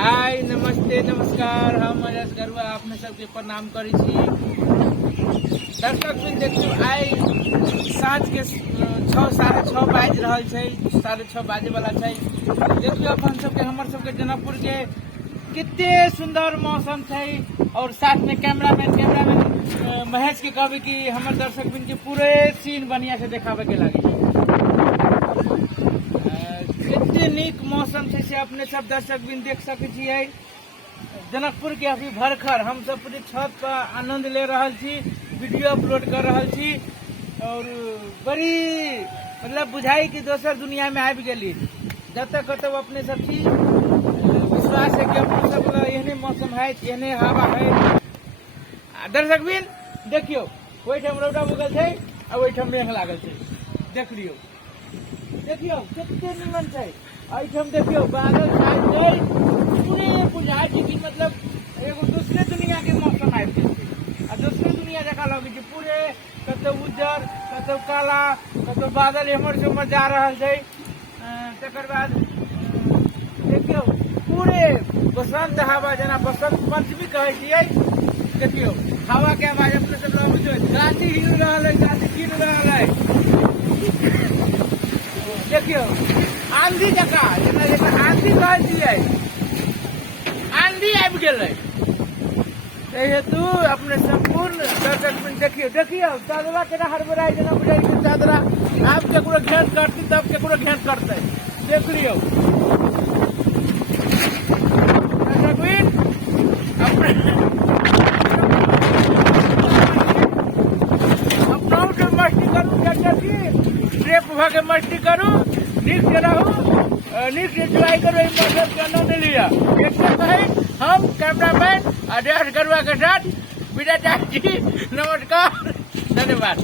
हाय नमस्ते नमस्कार हम अजस गरुआ अपने सबके प्रणाम करै छी। दर्शक बिन देखियो आइ साँझ के 6:30 बाज रहल छै, 6:30 बाजे वाला छै। देखियो अपन सबके हमर सबके जनकपुर के कितने सुंदर मौसम छै और साथ में कैमरामैन महेश के कहबे कि हमर दर्शक बिन के पूरे सीन बढ़िया से देखावे के लागे छै। कितने नीक मौसम छै से अपने सब दर्शक बिन देख सकै छियै। जनकपुर के अभी भरखर हम सब पूरी छत पर आनंद ले रहल छी, वीडियो अपलोड कर रहल छी और बड़ी मतलब बुझाई कि दोसर दुनिया में आबि गेली। जब तक कतौ अपने सब छी विश्वास है कि अपने सब एहने मौसम है, एहने हवा है। दर्शक बिन देखियो ओहिठाम रौदा उगल छै आ ओहिठाम मेघ लागल छै, देख लियो। देखियो कितने निमन छै, एहिठाम देखियो बादल छाय छै, पूरे बुझाय छै कि मतलब एगो दूसरे दुनिया के मौसम आबि गेल छै आ दूसरे दुनिया जकाँ लगे छै। पूरे कतौ उज्जर, कतौ काला, कतौ बादल एम्हर से उम्हर जा रहल छै। तकर बाद देखियो पूरे बसंत हवा, जेना बसंत पंचमी कहै छियै। देखियो हवा के आवाज अपने सब लगे छै, गाछी हिल रहल है, गाछी गिर रहल है। देखियो आंधी जका जेना आंधी कहै छियै, आंधी आबि गेलै। हेतु अपने संपूर्ण दर्शक में देखियो चादरा केना हड़बड़ाई, जेना बुझाई छै चादरा आब केकरो घेर करती तब केकरो घेर करतै। देख लियो मस्ती करू, ट्रेप भगे मस्ती करू, नीक से रहू, नीक से एंजॉय करो, मौसम के आनंद लिया। एक कही हम कैमरामैन अजस गरुआ के साथ विदा चाहती। नमस्कार, धन्यवाद।